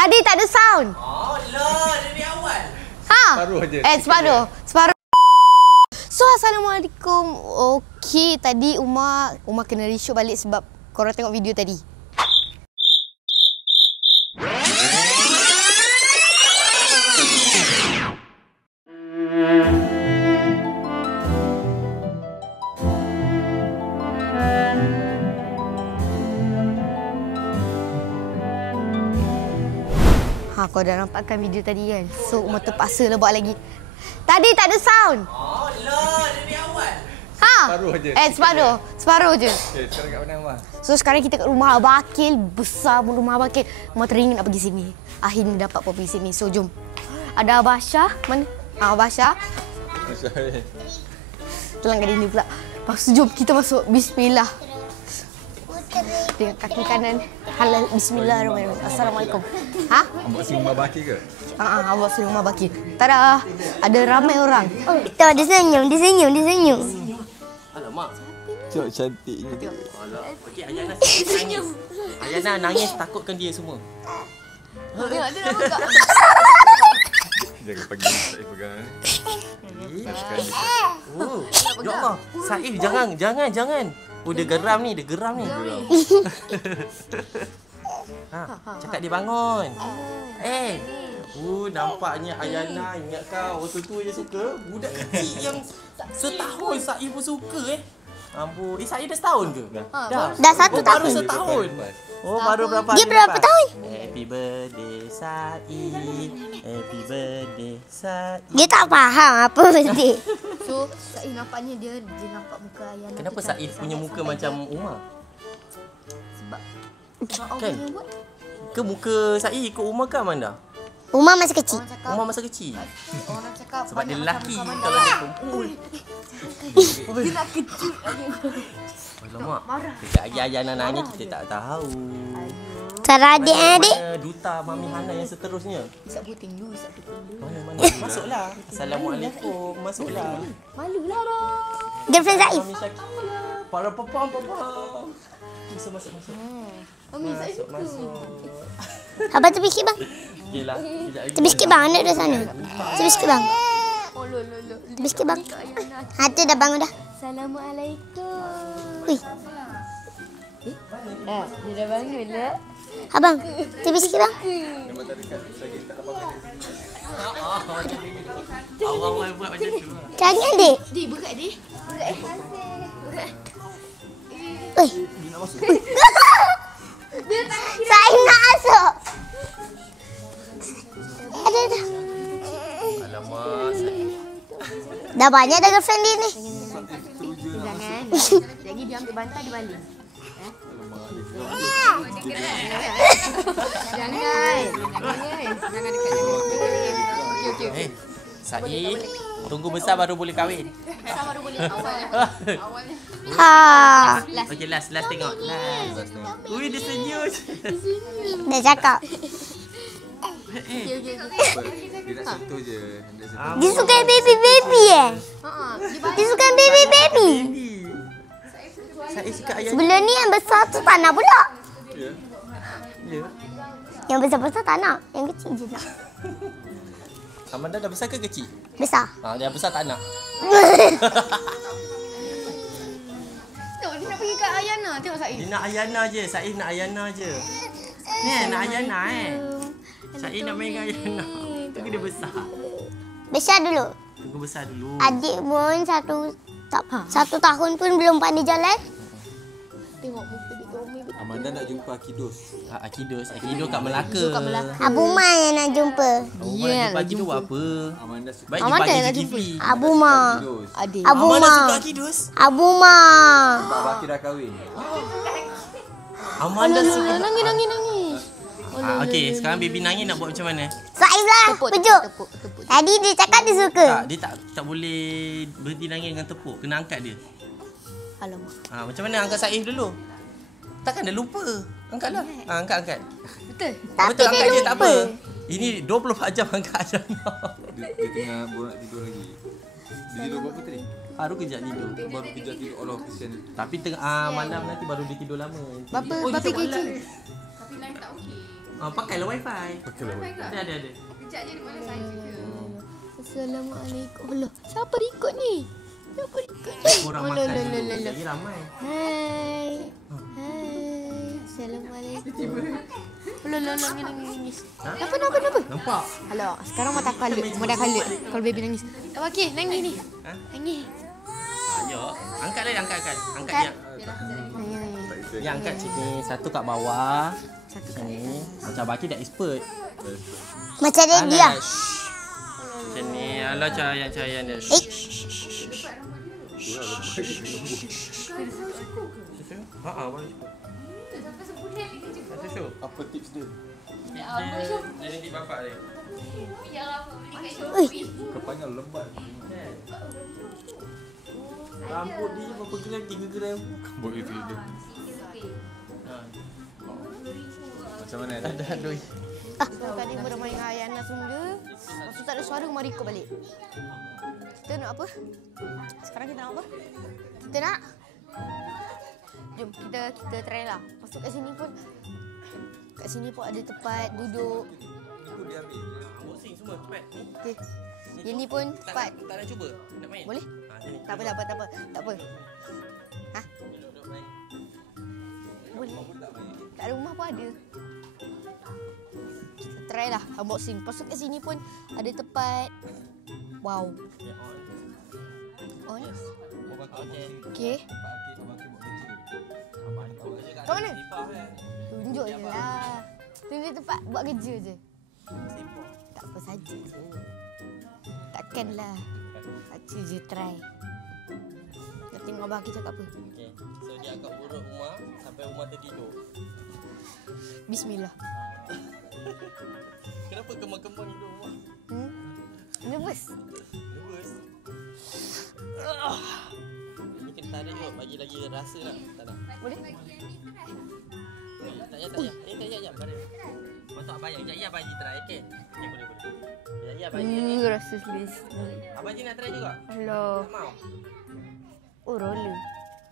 Tadi tak ada sound. Oh, lah. Dari awal. Ha? Separuh je. Separuh. Separuh. So, Assalamualaikum. Okey, tadi Umar kena reshoot balik sebab korang tengok video tadi. Kau dah nampakkan video tadi kan? So, Umar terpaksa lah buat lagi. Tadi tak ada sound. Oh, lah. Dari awal. Ha? Separuh je. Separuh. Separuh je. Okay, sekarang kat mana Umar? So, sekarang kita kat rumah Abah Akil. Besar pun rumah Abah Akil. Umar teringin nak pergi sini. Akhirnya dapat pergi sini. So, jom. Ada Abah Syah. Mana? Abah Syah. Telangkan ini pula. Lepas tu, jom kita masuk. Bismillah. Dengan kaki kanan. Halal. Bismillahirrahmanirrahim. Assalamualaikum. Ha? Unboxing rumah Bakir ke? Unboxing rumah Bakir. Tada! Ada ramai orang. Itu dia senyum. Alamak. Cok cantiknya dia. Alah. Okey, Ayana nangis. Ayana nangis takutkan dia semua. Tengok, dia nak buka. Jangan panggil Saif pegang. Oh, ya Allah. Saif, jangan. Oh, dia geram ni. Cakap dia bangun. Nampaknya Ayana ingat kau. Waktu tu je suka. Budak kecil yang setahun Saif pun suka Ampun. Saif dah setahun ke? Dah. Dah 1 tahun. Baru setahun. Oh, baru berapa hari Dia berapa lepas? tahun? Happy birthday Saif. Happy birthday Saif. Dia tak faham apa birthday. So, Saif nampaknya dia nampak muka Ayana. Kenapa Saif punya muka macam Umar? Sebab Kan? Ke muka Saif ikut Umar ke Amanda? Umar masih kecil. Umar masa kecil. orang cakap Sebab dia banyak lelaki. macam Kalau dia perempuan. dia nak kecil. Alamak. Dekat Ayana nangis kita tak tahu. Cara adik-adik. Mana duta Mami Hana yang seterusnya? Isap puting dulu. Mana? Masuklah. Assalamualaikum. Masuklah. Malulah dah. Girlfriend Saif. Mami Syakir. Para papam. Masuk. Mami Saif suka. Abang tepi sikit bang. Okeylah. Kejap lagi. Tepi sikit bang, anak dah sana. Tepi sikit bang. Oh, lo. Tepi sikit bang. Hati dah bangun dah. Assalamualaikum. Wih, Dia dah bangun lah. abang. Tepi sikit bang. Awal buat macam tu. Cari adik. Di, berat di. Wih. Saif nak masuk. Ada. Alamak. Dah banyak dah girlfriend dia ni. Jangan. Lagi dia ambil bantal dia balik. Jangan dekat. Okey. Saif, tunggu besar baru boleh kahwin. Besar baru boleh awal. Ha. Okey, last tengok. Last. Ui, dia senyum. Dah cakap. Dia nak sentuh je. Dia suka baby Dia suka baby. Saif suka ayah. Sebelum ni yang besar tu tak nak pula. Ya. Yang besar-besar tak nak. Yang kecil je nak. Amanda dah besar ke kecil? Besar. Dia besar tak nak. Tengok dia nak pergi kat Ayana. Tengok Saif. Dia nak Ayana je. Saif nak Ayana je. Ni nak Ayana Saif nak main dengan Ayana. Tunggu dia besar. Besar dulu. Tunggu besar dulu. Adik pun satu tahun pun belum pandai jalan. Tengok muka dia comel. Amanda nak jumpa Akidos. Akidos kat Melaka. Abu Ma yang nak jumpa. Dia nak jumpa Akidos buat apa? Amanda suka Baik Amanda jumpa nak Zulkifli. Abu Ma. Akidos. Adik. Abu Amanda Ma. suka Akidos. Abu Ma. Sebab Bakir dah kahwin. Amanda suka. Nangis. Okey, sekarang baby nangis nak buat macam mana? Saif lah. Pejuk. Tepuk. Tadi dia cakap dia suka. Tak, dia tak boleh berhenti nangis dengan tepuk. Kena angkat dia. Alamak. Macam mana angkat Saif dulu? Takkan dia lupa. Angkatlah. Angkat. Betul. Tapi Betul, dia angkat je tak lupa. apa. Ini 24 jam angkat Ayana. Dia tengah borak tidur lagi. Dia tidur berapa tadi? Baru kejap tidur. Baru kejap tidur. Allah kesian. Tapi tengah malam nanti baru dia tidur lama. Bapa Oh, dia kecil. tengok live. Tapi lain tak okey. Pakailah wifi. Ada. Kejap je di mana saya ke. Assalamualaikum. Alah, siapa ikut ni? Siapa ikut ni? Korang Alah, makan alah, dulu. alah, alah. Lagi ramai. Hai. Assalamualaikum. Alah, nangis. Kenapa? Nampak? Alah, sekarang mata kalut. Kalau baby nangis. Tak okey, nangis ni. Ha? Nangis. Ayo. Angkat dia, angkat. Angkat dia. Yang angkat sini. Satu kat bawah. Satu kat sini. Macam Baki dah expert. Macam dia. Macam ni. Alah cahayan dia. Boleh. Susu. Apa tips dia? Dia nanti bapak dia. Kepalanya lebat. Rambut dia berapa gram? 3 gram. Buat itu dia. Macam mana? Ada adoi. Tadi bermain dengan Ayana semula. Lepas tu tak ada suara, mari kau balik. Kita nak apa? Sekarang kita nak apa? Kita nak... Jom, kita try lah. Masuk kat sini pun... Kat sini pun ada tempat duduk. Itu dia ambil. Unboxing semua cepat. Okey. Yang ni pun tempat... Tak nak cuba? Nak main? Boleh? Sini. Tak apa. Ha? Duduk main. Boleh. Kat rumah pun ada. Kita try lah unboxing. Lepas tu kat sini pun ada tempat... Wow. Ya, on. On. Okey. Okey. Kat mana? Sipah kan? Tunjuk je lah. Tunjuk tempat buat kerja je. Sipah. Tak apa saja je. Takkanlah. Saja je try. Nak tengok abang kita cakap apa. Okey. So dia akan urut rumah sampai rumah tertidur. Bismillah. Kenapa kembang-kembang hidup rumah? Nervous. Nervous. Ini kena tarik kot. Bagi lagi rasa nak. Tak nak. Boleh? Tak payah. Tak payah. Baris. Masuk abang yang. Sekejap abang Haji try. Okey? Okey, boleh. Ya, abang Haji. Rasa serius. Abang Haji nak try juga? Alah. Tak mau? Oh, roller.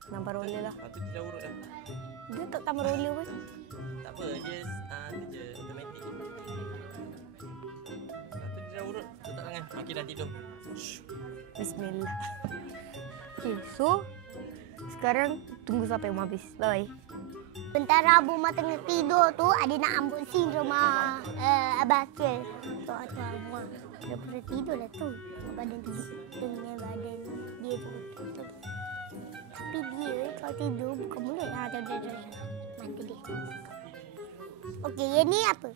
Nampak roller lah. Lepas tu dia dah urut dah. Dia tak tambah roller pun. Tak apa. Just tu je. Automatic. Lepas tu dia dah urut. Letak tangan. Okey, dah tidur. Bismillah. Okay, so sekarang tunggu sampai rumah habis. Bye. Bentara Abu Mak tengah tidur tu, ada nak unboxing rumah Abah Akil. Tu Abah dia pernah tidur lah tu. Badan tidur dengan badan dia tu. Tapi dia kalau tidur buka mulut. Dah. Mati dia. Okey, yang ni apa?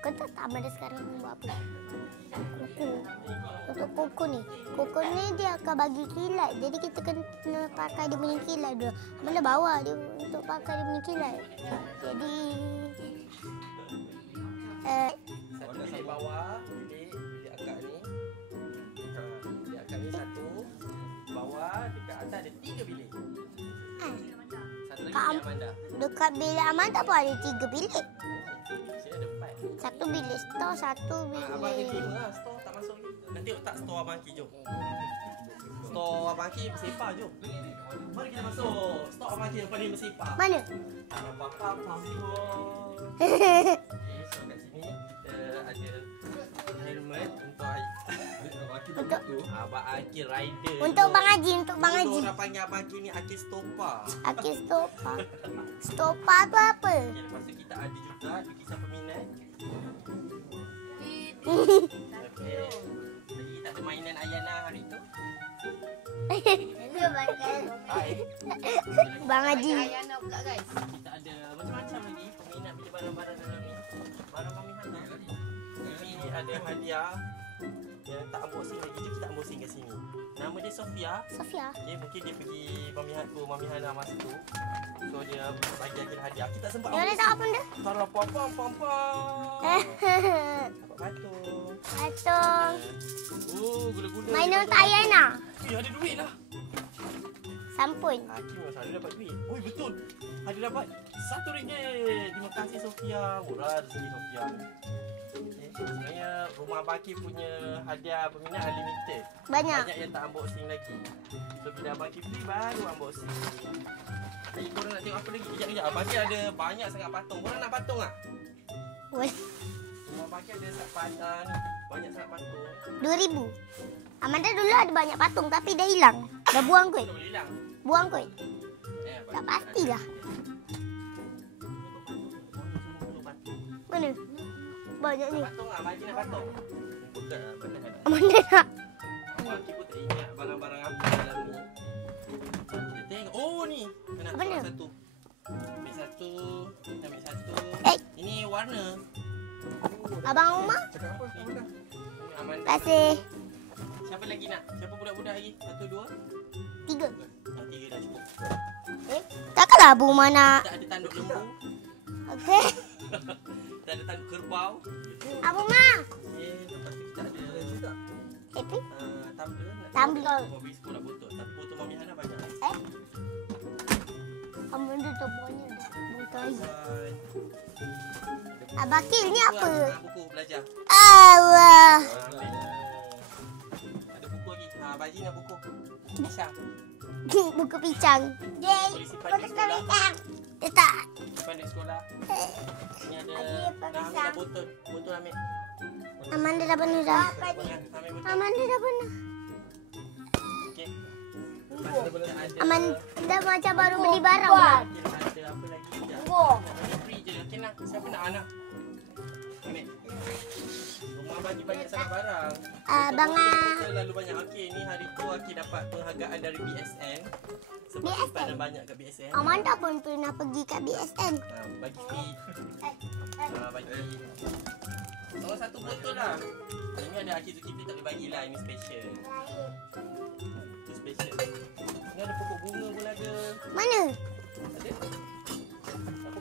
Kau tahu tak Amanda sekarang buat apa? Koko. Untuk koko ni. Koko ni dia akan bagi kilat. Jadi kita kena pakai dia punya kilat dulu. Amanda bawa dia untuk pakai dia punya kilat. Jadi... Satu di bawah. Bilik akak ni. Bilik akak ni satu. Bawah dekat atas ada 3 bilik. Satu lagi bilik Amanda. dekat bilik Amanda pun ada 3 bilik. Sini ada 4. Satu bilik store, satu Abang Haji bilik... lah. Store tak masuk ni. Nanti letak store Abang Haji, jom. Store Abang Haji bersepah, jom. Mari kita masuk. Store Abang Haji yang paling bersepah. Mana? Ada papa, okay, so kat sini kita ada helmet untuk Abang Akil rider. Untuk Bang Haji, untuk Bang Dulu Haji. orang panggil Abang Akil ni Akil Stopa. Akil stopa. Stopa tu apa? Okay, lepas tu kita ada juga lukisan peminat. Okay. Jadi kita ada mainan Ayana hari tu. Hai. Bang Haji. Ayana pula guys. Kita ada macam-macam lagi peminat punya barang-barang dalam ni. Barang peminat lah. Ini ada hadiah yang tak unboxing lagi. Jom kita unboxing kat sini. Nama dia Sofia. Sofia. Okay, mungkin dia pergi Mami Hana masa tu. So dia bagi Akil hadiah. Kita tak sempat Dia boleh tak apa benda? Kalau pom-pom. Dapat patung. Patung. Gula-gula. Mainan untuk Ayana. Ada duit lah. Sampun. Hakim masa dia dapat duit. Oh betul. Ada dapat RM1. Terima kasih Sofia. Murah rezeki Sofia. Okay. Sebenarnya rumah Abang Hakim punya hadiah peminat unlimited. Banyak. Banyak yang tak unboxing lagi. So bila Abang Hakim beli baru unboxing. Korang nak tengok apa lagi? Kejap. Abang ada banyak sangat patung. Korang nak patung tak? Boleh. Rumah Abang ada patang ni. Banyak sangat patung. 2,000. Amanda dulu ada banyak patung tapi dah hilang. Dah buang kot. Boleh hilang. Buang kot. Abang Tak pastilah. Mana? Banyak ni. patung lah. Abang nak patung. Bukan lah. Amanda nak. Abang cikgu tak ingat barang-barang apa dalam ni. Kita tengok. Oh ni. Kena Apa ambil dia? satu. Ambil satu. Ambil satu. Eh. Ini warna. Abang Umar. Aman. Terima kasih. Siapa lagi nak? Siapa budak-budak lagi? 1, 2? 3. 3 dah cukup. Takkanlah Abu Umar nak. Tak ada tanduk lembu. Okey. Tak ada tanduk kerbau. Abu Umar. Lepas tu kita ada Happy? tumbler. Tumbler. Mobil sekolah botol. Tapi botol Mami Hana banyak. Amanda tak banyak dah. Bukai. Bye. Abakil ni apa? Buku belajar. Allah. Ambil. Ada buku lagi. Baji nak buku. Pisang. Buku pincang. Boleh simpan di sekolah. Dia tak. Simpan di sekolah. Ni ada. Nak ambil dah botol. Botol ambil. Amanda dah pernah dah. Ambil botol. Amanda dah pernah. Okey. Lepas tu kita ada. Amanda macam baru beli barang pula. Ada apa lagi? Ini free je. Okey nak. Siapa nak anak? Ambil. Rumah bagi banyak sangat barang. Abang Kita lalu banyak. Okey, ni hari tu Aki dapat penghargaan dari BSN. Sebab BSN? simpanan banyak kat BSN. Amanda pun pernah pergi kat BSN. Bagi free. Bagi. Oh, satu botol lah. Ini ada Aki Zulkifli tak boleh bagilah. Ini special. Itu special. Ini ada pokok bunga pun ada. Mana? Ada?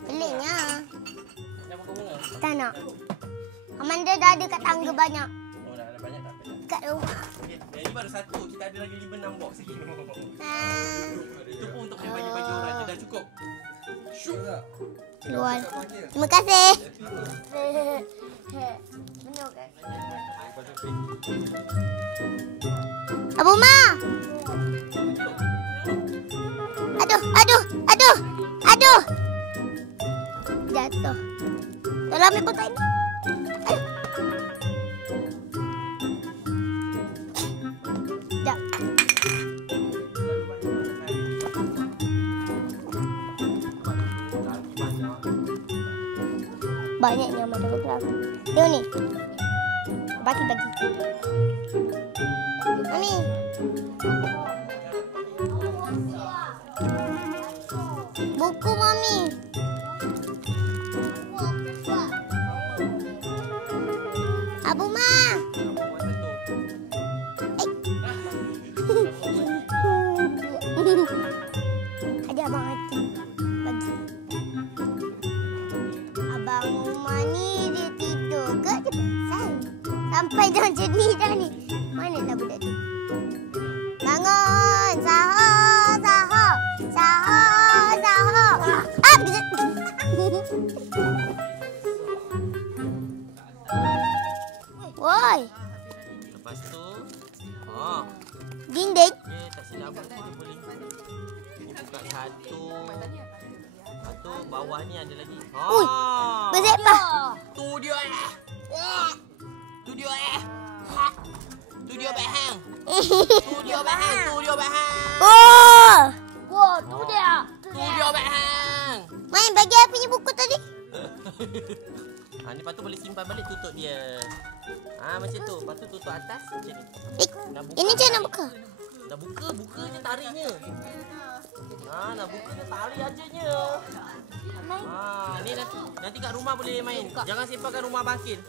Peliknya. Ada pokok bunga? Tak nak. Amanda dah ada kat tangga banyak. Oh, dah ada banyak tak apa. Kat rumah. Okay, ini baru satu. Kita ada lagi 5-6 box lagi. Ah, Itu pun untuk boleh bagi-bagi orang je. Dah cukup. keluar. Terima kasih. Abu Ma. Aduh. Jatuh. Tolong ambil pakai ni. Aduh. Sekejap. Banyaknya Amanda bergerak. Tengok ni. Bagi. Mami. Buku Mami. Abu Ma. Ada abang hati. Bagi. Abang Umar ni dia tidur ke dia pingsan? Sampai dah macam ni dah ni. Mana dah budak tu? Bangun. Sahur. Up. Woi. Lepas tu, Dinding. dia tak silap apa dia boleh. Ni buka satu. Lepas tu bawah ni ada lagi. Ui, bersepah. Tu dia Tu dia bahang. Oh. Tu dia bahang. Main bagi apa punya buku tadi? Ni lepas tu boleh simpan balik, tutup dia. Macam tu. Lepas tu tutup atas macam ni. Nak buka Ini macam nak buka? Nak buka je tariknya. Nak buka je tarik ajanya. Ni nanti kat rumah boleh main. Jangan simpan kat rumah bangkit.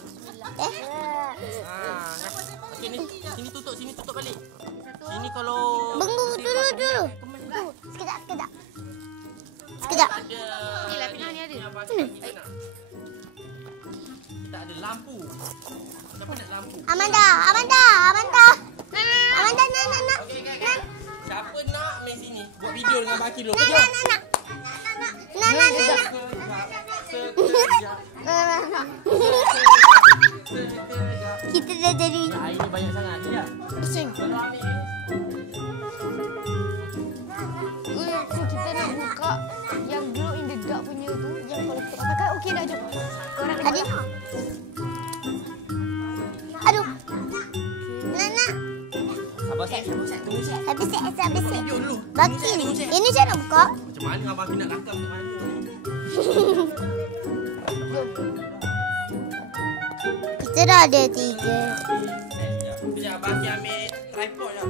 Okey ni sini tutup balik. Sini kalau Benggu dulu. Sekejap. ada Ni lah Pina ni ada. kita ada lampu. Siapa nak lampu? Amanda. Nak. Okey. Siapa nak main sini? Buat video dengan Baki dulu. Kejap. Nak. Kita dah jadi. Air ni banyak sangat. Tidak. Pusing. Kalau ambil ni. Kita nak buka Ada. Aduh. Nak. Sabar Sat. Tunggu Sat. Habis set. Tunjuk dulu. Baki. Ini saya nak buka. Macam mana Abang Afi nak rakam macam mana? Kita dah ada 3. Sekejap Abang Afi ambil tripod je.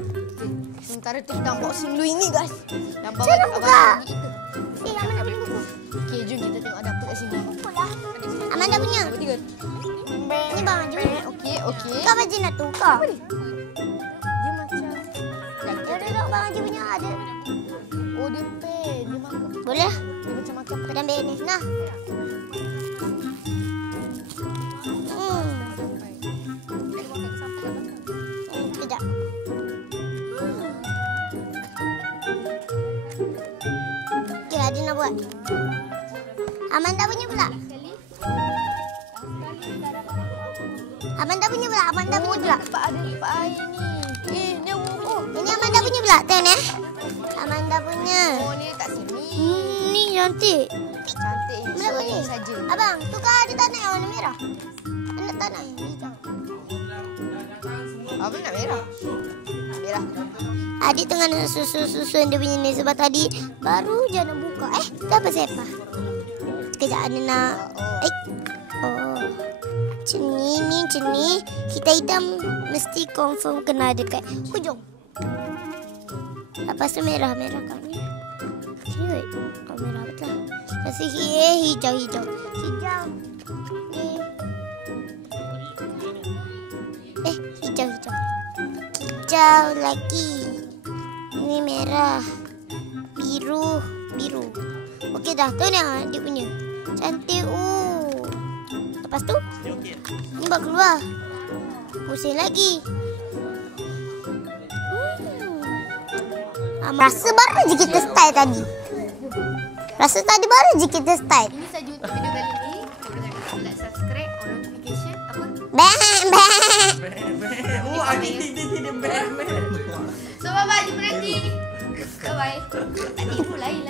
Sementara tu kita unboxing dulu ini guys. Dan bawa Cara buka. abang kita. Aman dah punya. Okey, jom kita tengok ada apa kat sini. Aman dah punya. Nombor 3. Ni bang Ju. Okey. Kau macam nak tukar. Dia macam Ya dah bang Ju punya ada. oh dia pen, dia makan. Boleh. Dia macam makan pen. Kita ambil ni. Nah. Sekejap. Okey, ada nak buat. Amanda punya pula. Amanda punya pula. Pak ada pak air ni. Ni oh. Ini Amanda punya pula. Tengok Amanda punya. Oh ni kat sini. Ni cantik. Cantik ni. Mana So ni? ini saja. Abang, tukar ada tanah yang warna merah. Ada tanah yang hijau. Apa nak merah? Merah. Adik tengah nak susun dia punya ni sebab tadi baru je nak buka. Dah apa siapa? Sekejap ada nak. Oh. Macam ni. Kita hitam mesti confirm kena dekat hujung. Lepas tu merah kat ni. Cute. Oh, merah betul. Lepas tu hijau. Hijau. Ni. Hijau. Hijau lagi. Ini merah. Biru. Okey dah. Tu ni dia punya. Cantik. Lepas tu ni buat keluar. Pusing lagi. Rasa baru je kita style tadi. Ini saja untuk video kali ni. Jangan lupa like, subscribe, on notification apa? Bang. Oh, Adik dia bam. So bye bye, jumpa nanti. Bye bye. Tak tipu lain.